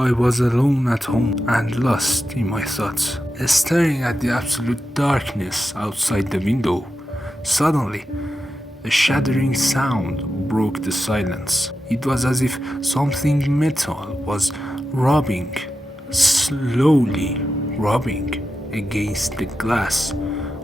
I was alone at home and lost in my thoughts, staring at the absolute darkness outside the window. Suddenly, a shattering sound broke the silence. It was as if something metal was rubbing, slowly rubbing against the glass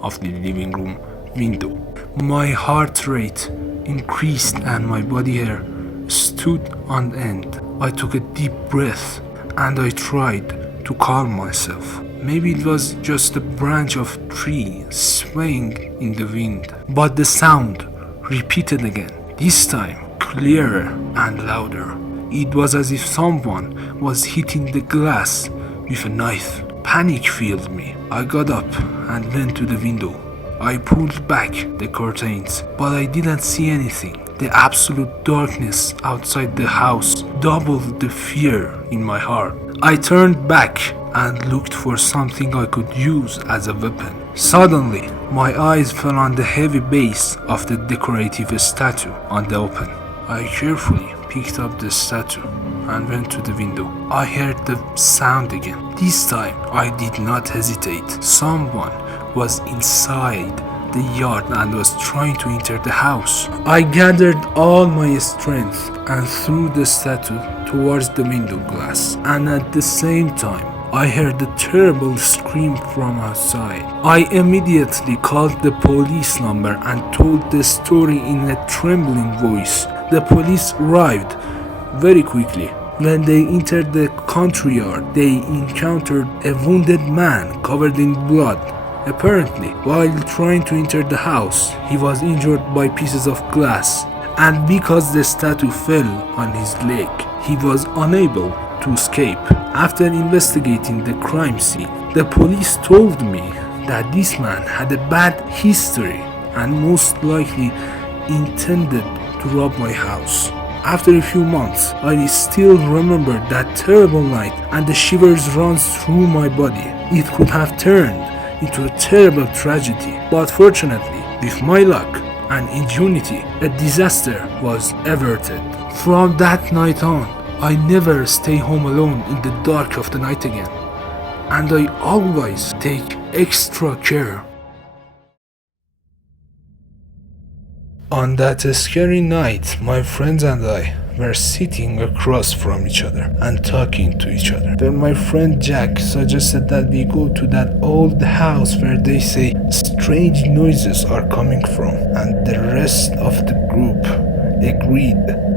of the living room window. My heart rate increased and my body hair stood on end. I took a deep breath and I tried to calm myself. Maybe it was just a branch of tree swaying in the wind. But the sound repeated again, this time clearer and louder. It was as if someone was hitting the glass with a knife. Panic filled me. I got up and went to the window. I pulled back the curtains, but I didn't see anything. The absolute darkness outside the house doubled the fear in my heart. I turned back and looked for something I could use as a weapon. Suddenly, my eyes fell on the heavy base of the decorative statue on the open. I carefully picked up the statue and went to the window. I heard the sound again. This time, I did not hesitate. Someone was inside the yard and was trying to enter the house. I gathered all my strength and threw the statue towards the window glass, and at the same time I heard a terrible scream from outside. I immediately called the police number and told the story in a trembling voice. The police arrived very quickly. When they entered the country yard, they encountered a wounded man covered in blood. Apparently, while trying to enter the house, he was injured by pieces of glass, and because the statue fell on his leg, he was unable to escape. After investigating the crime scene, the police told me that this man had a bad history and most likely intended to rob my house. After a few months, I still remember that terrible night and the shivers run through my body. It could have turned into a terrible tragedy, but fortunately, with my luck and ingenuity, a disaster was averted. From that night on, I never stay home alone in the dark of the night again, and I always take extra care. On that scary night, my friends and I were sitting across from each other and talking to each other. Then my friend Jack suggested that we go to that old house where they say strange noises are coming from, and the rest of the group agreed.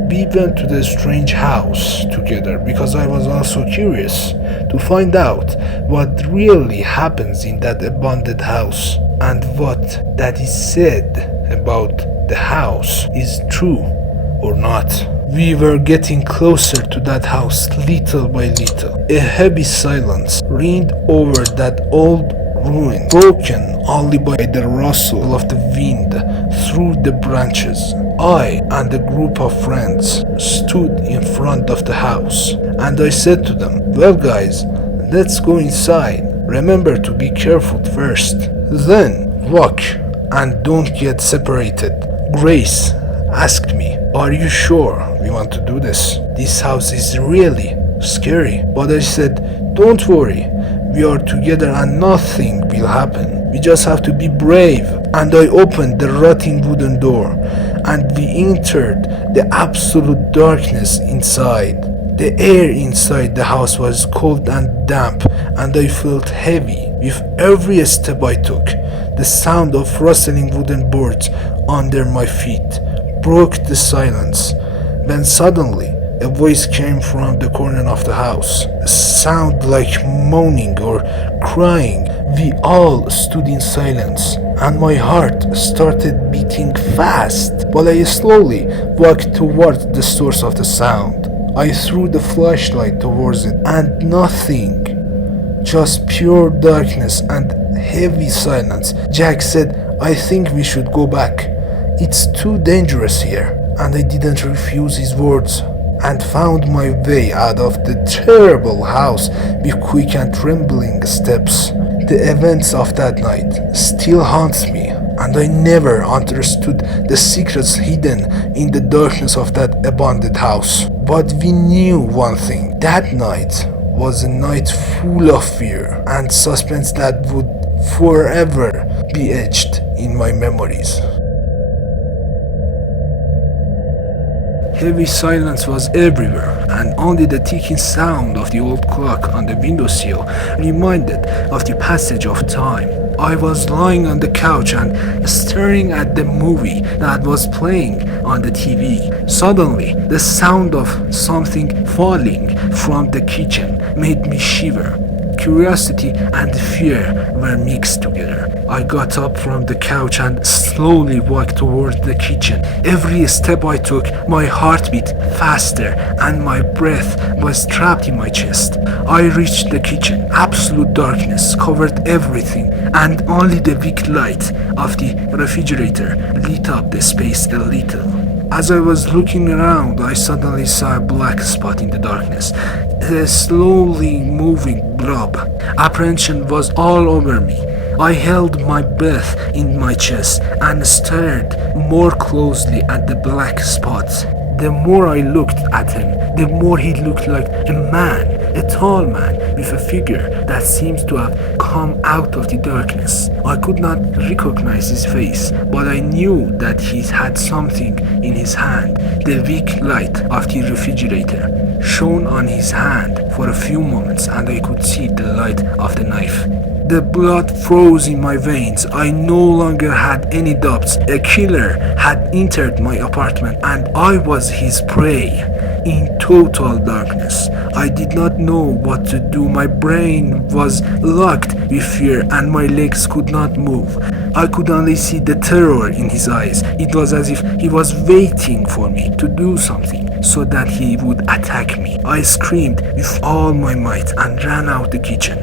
We went to the strange house together because I was also curious to find out what really happens in that abandoned house and what that is said about the house is true or not. We were getting closer to that house little by little. A heavy silence reigned over that old ruin, broken only by the rustle of the wind through the branches. I and a group of friends stood in front of the house, and I said to them, "Well guys, let's go inside. Remember to be careful first. Then walk and don't get separated." Grace asked me, "Are you sure we want to do this? This house is really scary." But I said, "Don't worry, we are together and nothing will happen. We just have to be brave." And I opened the rotting wooden door and we entered the absolute darkness inside. The air inside the house was cold and damp, and I felt heavy with every step I took. The sound of rustling wooden boards under my feet broke the silence, when suddenly a voice came from the corner of the house, a sound like moaning or crying. We all stood in silence, and my heart started beating fast, while I slowly walked towards the source of the sound. I threw the flashlight towards it, and nothing, just pure darkness and heavy silence. Jack said, "I think we should go back. It's too dangerous here." And I didn't refuse his words, and found my way out of the terrible house with quick and trembling steps. The events of that night still haunts me, and I never understood the secrets hidden in the darkness of that abandoned house. But we knew one thing. That night was a night full of fear and suspense that would forever be etched in my memories. Heavy silence was everywhere, and only the ticking sound of the old clock on the windowsill reminded of the passage of time. I was lying on the couch and staring at the movie that was playing on the TV. Suddenly, the sound of something falling from the kitchen made me shiver. Curiosity and fear were mixed together. I got up from the couch and slowly walked towards the kitchen. Every step I took, my heart beat faster and my breath was trapped in my chest. I reached the kitchen. Absolute darkness covered everything, and only the weak light of the refrigerator lit up the space a little. As I was looking around, I suddenly saw a black spot in the darkness. A slowly moving blob. Apprehension was all over me. I held my breath in my chest and stared more closely at the black spot. The more I looked at him, the more he looked like a man, a tall man with a figure that seems to have come out of the darkness. I could not recognize his face, but I knew that he had something in his hand. The weak light of the refrigerator shone on his hand for a few moments, and I could see the light of the knife. The blood froze in my veins. I no longer had any doubts. A killer had entered my apartment and I was his prey. In total darkness, I did not know what to do. My brain was locked with fear and my legs could not move. I could only see the terror in his eyes. It was as if he was waiting for me to do something so that he would attack me. I screamed with all my might and ran out the kitchen.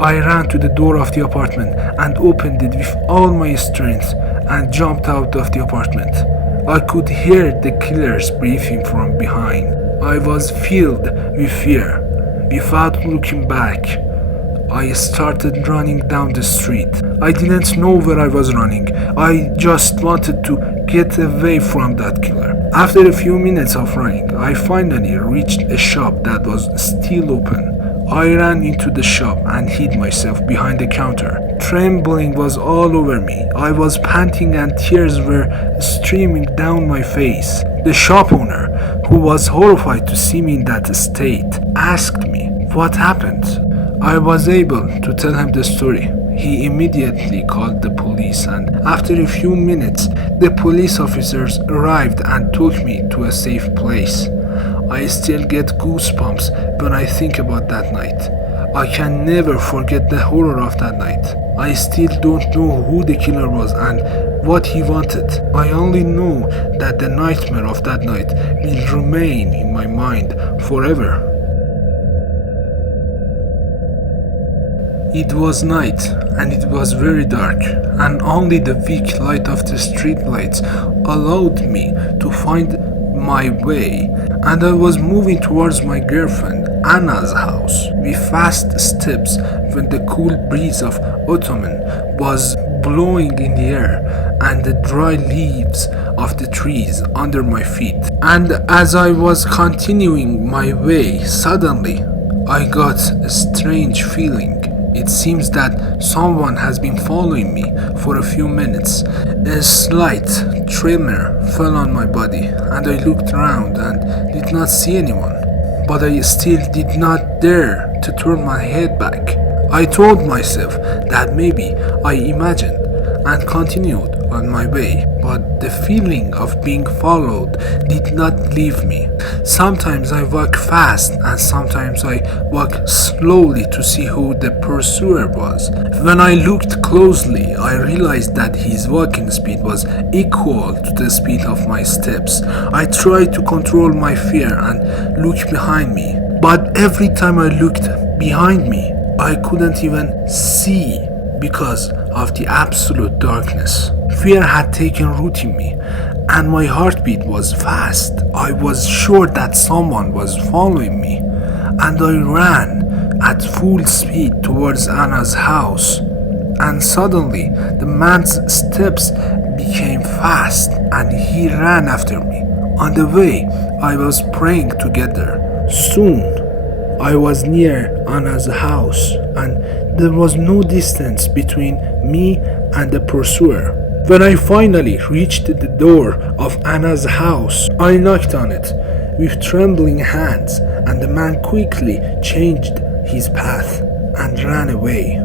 I ran to the door of the apartment and opened it with all my strength and jumped out of the apartment. I could hear the killers breathing from behind. I was filled with fear. Without looking back, I started running down the street. I didn't know where I was running. I just wanted to get away from that killer. After a few minutes of running, I finally reached a shop that was still open. I ran into the shop and hid myself behind the counter. Trembling was all over me. I was panting and tears were streaming down my face. The shop owner, who was horrified to see me in that state, asked me what happened. I was able to tell him the story. He immediately called the police, and after a few minutes, the police officers arrived and took me to a safe place. I still get goosebumps when I think about that night. I can never forget the horror of that night. I still don't know who the killer was and what he wanted. I only know that the nightmare of that night will remain in my mind forever. It was night and it was very dark, and only the weak light of the streetlights allowed me to find my way, and I was moving towards my girlfriend Anna's house with fast steps when the cool breeze of autumn was blowing in the air and the dry leaves of the trees under my feet. And as I was continuing my way, suddenly I got a strange feeling. It seems that someone has been following me for a few minutes. A slight tremor fell on my body and I looked around and did not see anyone. But I still did not dare to turn my head back. I told myself that maybe I imagined and continued on my way, but the feeling of being followed did not leave me. Sometimes I walk fast and sometimes I walk slowly to see who the pursuer was. When I looked closely, I realized that his walking speed was equal to the speed of my steps. I tried to control my fear and look behind me, but every time I looked behind me, I couldn't even see because of the absolute darkness. Fear had taken root in me, and my heartbeat was fast. I was sure that someone was following me, and I ran at full speed towards Anna's house. And suddenly, the man's steps became fast, and he ran after me. On the way, I was praying to get there. Soon, I was near Anna's house, and there was no distance between me and the pursuer. When I finally reached the door of Anna's house, I knocked on it with trembling hands, and the man quickly changed his path and ran away.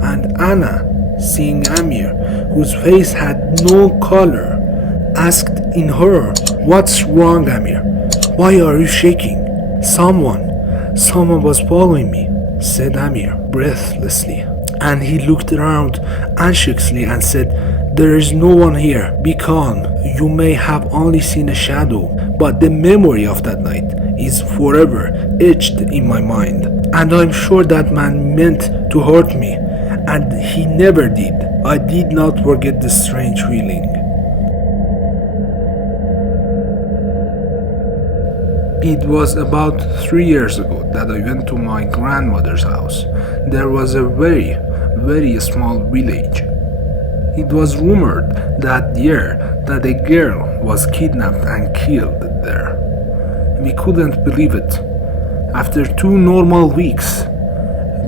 And Anna, seeing Amir, whose face had no color, asked in horror, "What's wrong, Amir? Why are you shaking?" Someone was following me," said Amir breathlessly. And he looked around anxiously and said, "There is no one here. Be calm. You may have only seen a shadow, but the memory of that night is forever etched in my mind. And I'm sure that man meant to hurt me, and he never did. I did not forget the strange feeling." It was about 3 years ago that I went to my grandmother's house. There was a very small village. It was rumored that year that a girl was kidnapped and killed there. We couldn't believe it. After 2 normal weeks,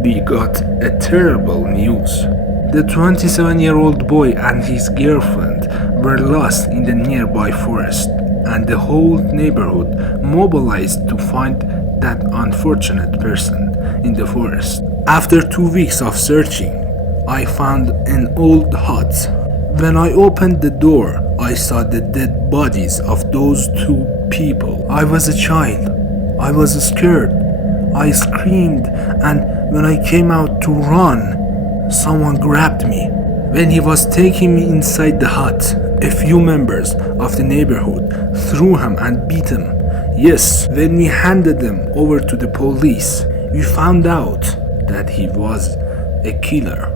we got a terrible news. The 27-year-old boy and his girlfriend were lost in the nearby forest, and the whole neighborhood mobilized to find that unfortunate person in the forest. After 2 weeks of searching, I found an old hut. When I opened the door, I saw the dead bodies of those 2 people. I was a child. I was scared. I screamed, and when I came out to run, someone grabbed me. When he was taking me inside the hut, a few members of the neighborhood threw him and beat him. Yes, when we handed them over to the police, we found out that he was a killer.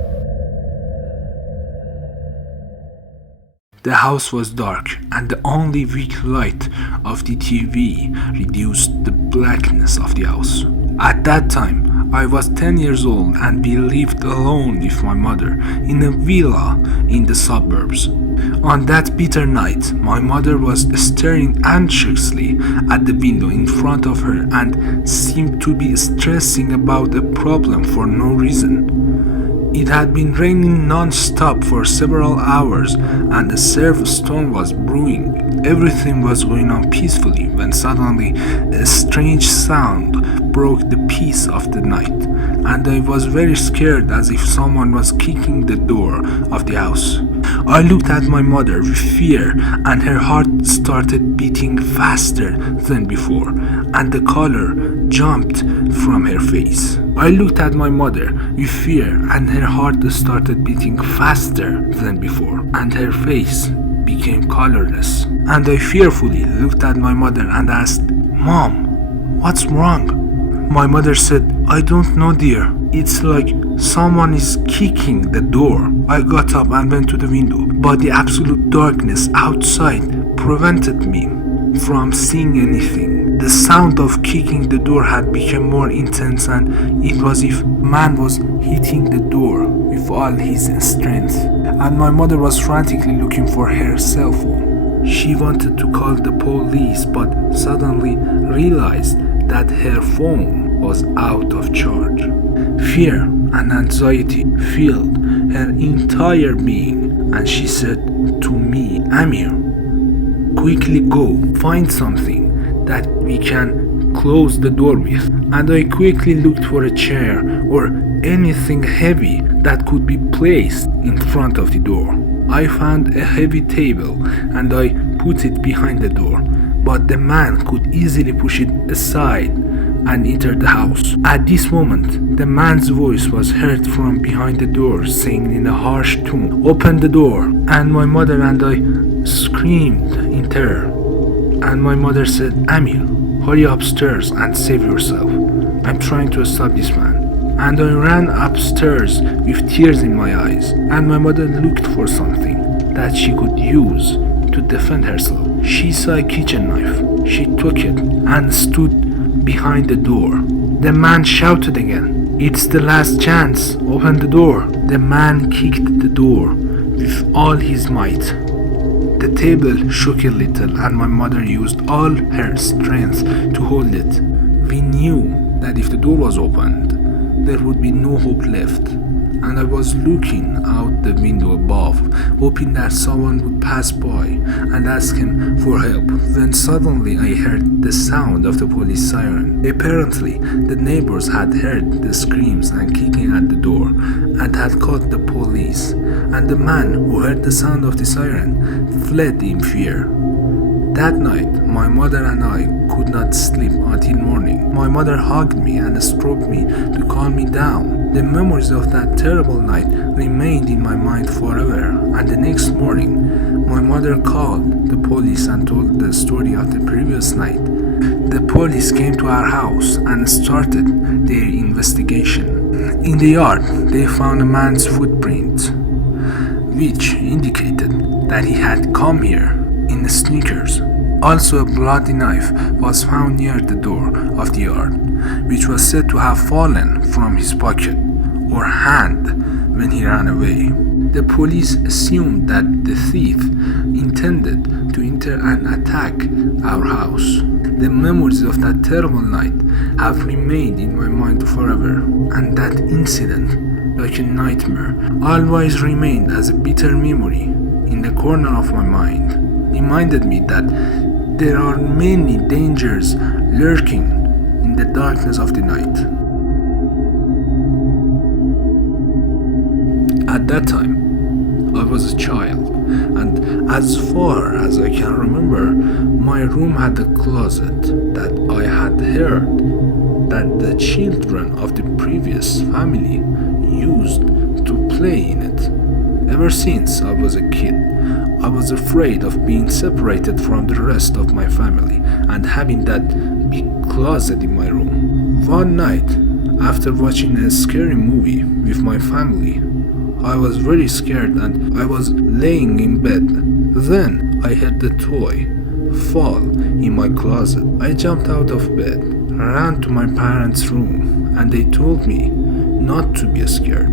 The house was dark, and the only weak light of the TV reduced the blackness of the house. At that time, I was 10 years old, and we lived alone with my mother in a villa in the suburbs. On that bitter night, my mother was staring anxiously at the window in front of her and seemed to be stressing about a problem for no reason. It had been raining non-stop for several hours, and a severe storm was brewing. Everything was going on peacefully when suddenly a strange sound broke the peace of the night, and I was very scared, as if someone was kicking the door of the house. I looked at my mother with fear, and her heart started beating faster than before, and the color jumped from her face. I looked at my mother with fear, and her heart started beating faster than before, and her face became colorless. And I fearfully looked at my mother and asked, "Mom, what's wrong?" My mother said, "I don't know, dear. It's like someone is kicking the door." I got up and went to the window, but the absolute darkness outside prevented me from seeing anything. The sound of kicking the door had become more intense, and it was as if man was hitting the door with all his strength. And my mother was frantically looking for her cell phone. She wanted to call the police, but suddenly realized that her phone was out of charge. Fear and anxiety filled her entire being, and she said to me, "Amir, quickly go find something that we can close the door with." And I quickly looked for a chair or anything heavy that could be placed in front of the door. I found a heavy table and I put it behind the door, but the man could easily push it aside and enter the house. At this moment, the man's voice was heard from behind the door, saying in a harsh tone, "Open the door." And my mother and I screamed in terror. And my mother said, "Amir, hurry upstairs and save yourself. I'm trying to stop this man." And I ran upstairs with tears in my eyes, and my mother looked for something that she could use to defend herself. She saw a kitchen knife. She took it and stood behind the door. The man shouted again, "It's the last chance. Open the door." The man kicked the door with all his might. The table shook a little, and my mother used all her strength to hold it. We knew that if the door was opened, there would be no hope left, and I was looking out the window above, hoping that someone would pass by and ask him for help, when suddenly I heard the sound of the police siren. Apparently, the neighbors had heard the screams and kicking at the door and had called the police, and the man who heard the sound of the siren fled in fear. That night, my mother and I could not sleep until morning. My mother hugged me and stroked me to calm me down. The memories of that terrible night remained in my mind forever, and the next morning, my mother called the police and told the story of the previous night. The police came to our house and started their investigation. In the yard, they found a man's footprint, which indicated that he had come here in sneakers. Also, a bloody knife was found near the door of the yard, which was said to have fallen from his pocket or hand when he ran away. The police assumed that the thief intended to enter and attack our house. The memories of that terrible night have remained in my mind forever, and that incident, like a nightmare, always remained as a bitter memory in the corner of my mind. Reminded me that there are many dangers lurking in the darkness of the night. At that time, I was a child, and as far as I can remember, my room had a closet that I had heard that the children of the previous family used to play in it. Ever since I was a kid, I was afraid of being separated from the rest of my family and having that big closet in my room. One night, after watching a scary movie with my family, I was very scared and I was laying in bed. Then I heard the toy fall in my closet. I jumped out of bed, ran to my parents' room, and they told me not to be scared.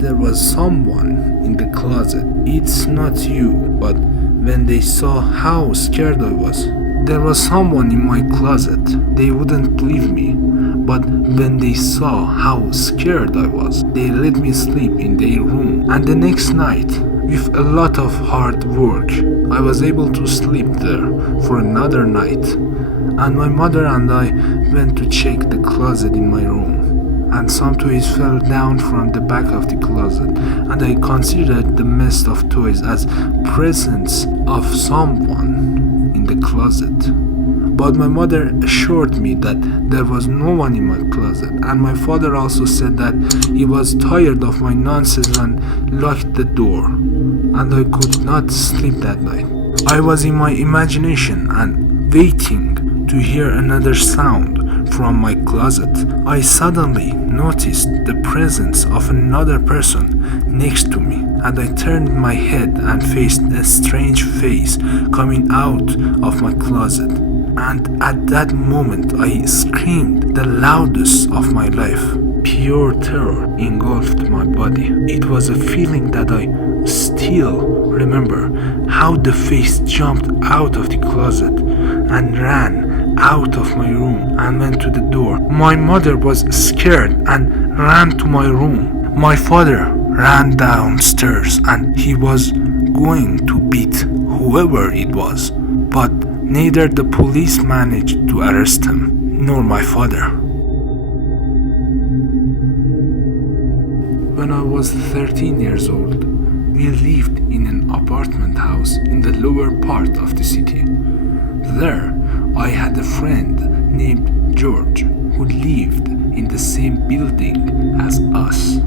There was someone in the closet. It's not you. But when they saw how scared I was, there was someone in my closet. They wouldn't believe me. But when they saw how scared I was, they let me sleep in their room. And the next night, with a lot of hard work, I was able to sleep there for another night. And my mother and I went to check the closet in my room, and some toys fell down from the back of the closet, and I considered the mess of toys as presence of someone in the closet. But my mother assured me that there was no one in my closet, and my father also said that he was tired of my nonsense and locked the door, and I could not sleep that night. I was in my imagination and waiting to hear another sound from my closet. I suddenly noticed the presence of another person next to me, and I turned my head and faced a strange face coming out of my closet. And at that moment I screamed the loudest of my life. Pure terror engulfed my body. It was a feeling that I still remember, how the face jumped out of the closet and ran out of my room and went to the door. My mother was scared and ran to my room. My father ran downstairs and he was going to beat whoever it was, but neither the police managed to arrest him nor my father. When I was 13 years old, we lived in an apartment house in the lower part of the city. There, I had a friend named George who lived in the same building as us,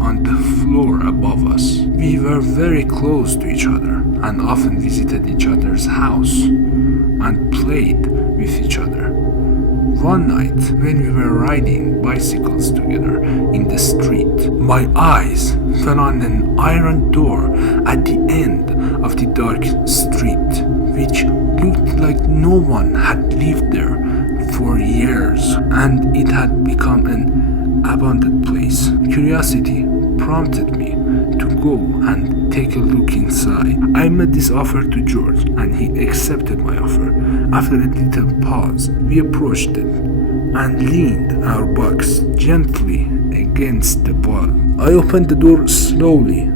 on the floor above us. We were very close to each other and often visited each other's house and played with each other. One night, when we were riding bicycles together in the street, my eyes fell on an iron door at the end of the dark street, which looked like no one had lived there for years, and it had become an abandoned place. Curiosity prompted me to go and take a look inside. I made this offer to George and he accepted my offer. After a little pause, we approached it and leaned our backs gently against the wall. I opened the door slowly.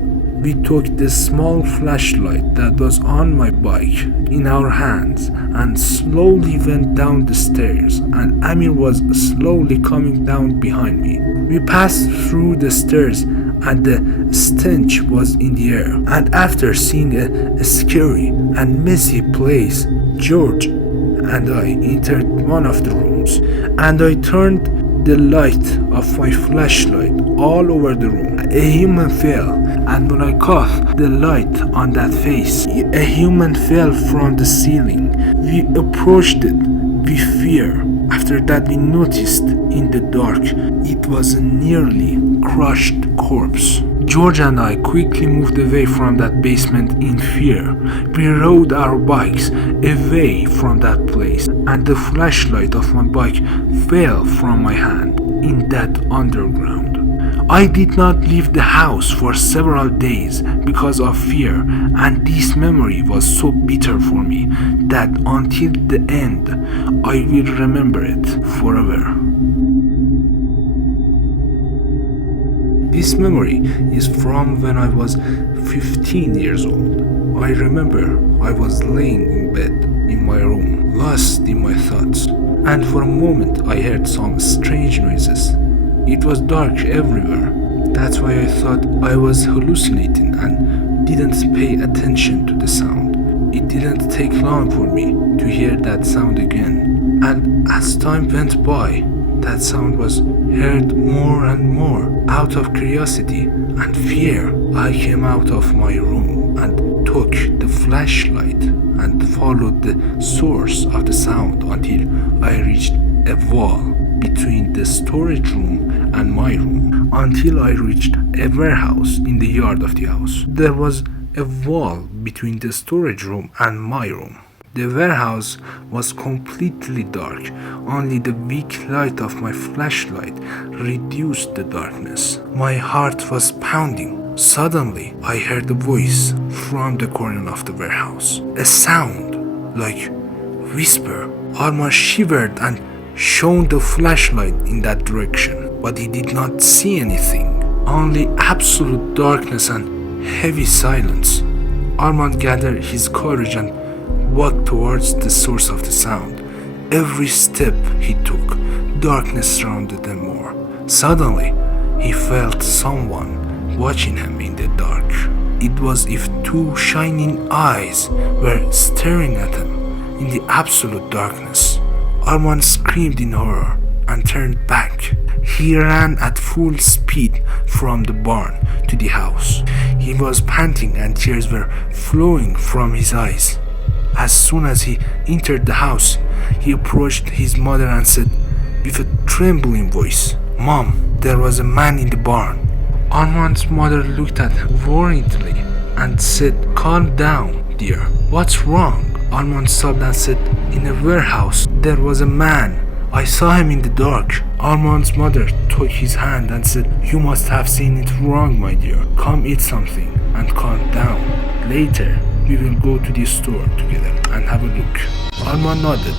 We took the small flashlight that was on my bike in our hands and slowly went down the stairs, and Amir was slowly coming down behind me. We passed through the stairs and the stench was in the air, and after seeing a scary and messy place, George and I entered one of the rooms, and I turned the light of my flashlight all over the room. A human fell, and when I caught the light on that face, a human fell from the ceiling. We approached it with fear. After that, we noticed in the dark it was a nearly crushed corpse. George and I quickly moved away from that basement in fear. We rode our bikes away from that place, and the flashlight of my bike fell from my hand in that underground. I did not leave the house for several days because of fear, and this memory was so bitter for me that until the end, I will remember it forever. This memory is from when I was 15 years old. I remember I was laying in bed in my room, lost in my thoughts, and for a moment I heard some strange noises. It was dark everywhere. That's why I thought I was hallucinating and didn't pay attention to the sound. It didn't take long for me to hear that sound again. And as time went by, that sound was heard more and more. Out of curiosity and fear, I came out of my room and took the flashlight and followed the source of the sound until I reached a wall between the storage room and my room, until I reached a warehouse in the yard of the house. There was a wall between the storage room and my room. The warehouse was completely dark. Only the weak light of my flashlight reduced the darkness. My heart was pounding. Suddenly, I heard a voice from the corner of the warehouse. A sound like whisper. Arma shivered and shone the flashlight in that direction, but he did not see anything. Only absolute darkness and heavy silence. Armand gathered his courage and walked towards the source of the sound. Every step he took, darkness surrounded him more. Suddenly, he felt someone watching him in the dark. It was as if two shining eyes were staring at him in the absolute darkness. Armand screamed in horror and turned back. He ran at full speed from the barn to the house. He was panting and tears were flowing from his eyes. As soon as he entered the house, he approached his mother and said with a trembling voice, "Mom, there was a man in the barn." Armand's mother looked at him worriedly and said, "Calm down, dear. What's wrong?" Armand sobbed and said, "In a warehouse, there was a man. I saw him in the dark." Armand's mother took his hand and said, "You must have seen it wrong, my dear. Come eat something and calm down. Later, we will go to the store together and have a look." Armand nodded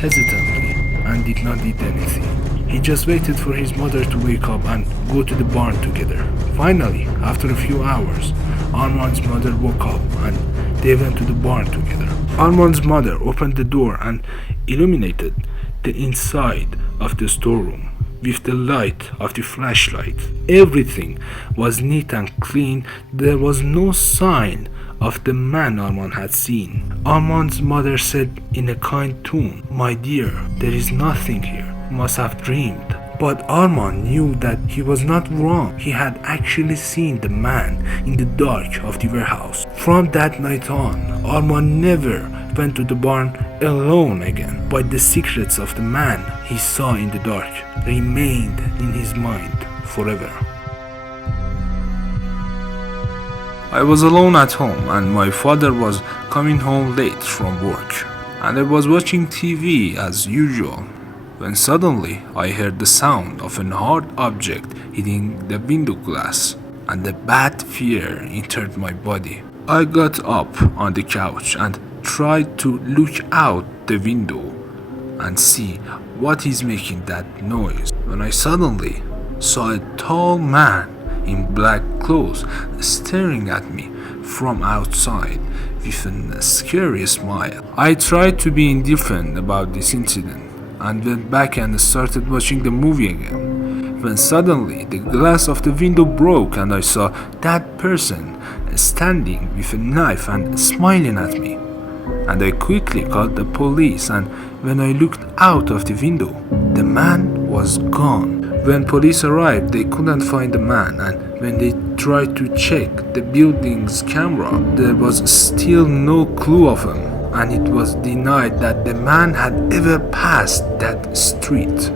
hesitantly and did not eat anything. He just waited for his mother to wake up and go to the barn together. Finally, after a few hours, Armand's mother woke up and they went to the barn together. Armand's mother opened the door and illuminated the inside of the storeroom with the light of the flashlight. Everything was neat and clean. There was no sign of the man Armand had seen. Armand's mother said in a kind tone, "My dear, there is nothing here. You must have dreamed." But Armand knew that he was not wrong. He had actually seen the man in the dark of the warehouse. From that night on, Armand never went to the barn alone again. But the secrets of the man he saw in the dark remained in his mind forever. I was alone at home and my father was coming home late from work. And I was watching TV as usual. when suddenly I heard the sound of an hard object hitting the window glass, and a bad fear entered my body. I got up on the couch and tried to look out the window and see what is making that noise, when I suddenly saw a tall man in black clothes staring at me from outside with a scary smile. I tried to be indifferent about this incident and went back and started watching the movie again, when suddenly the glass of the window broke and I saw that person standing with a knife and smiling at me. And I quickly called the police, and when I looked out of the window, the man was gone. When police arrived, they couldn't find the man, and when they tried to check the building's camera, there was still no clue of him, and it was denied that the man had ever passed that street.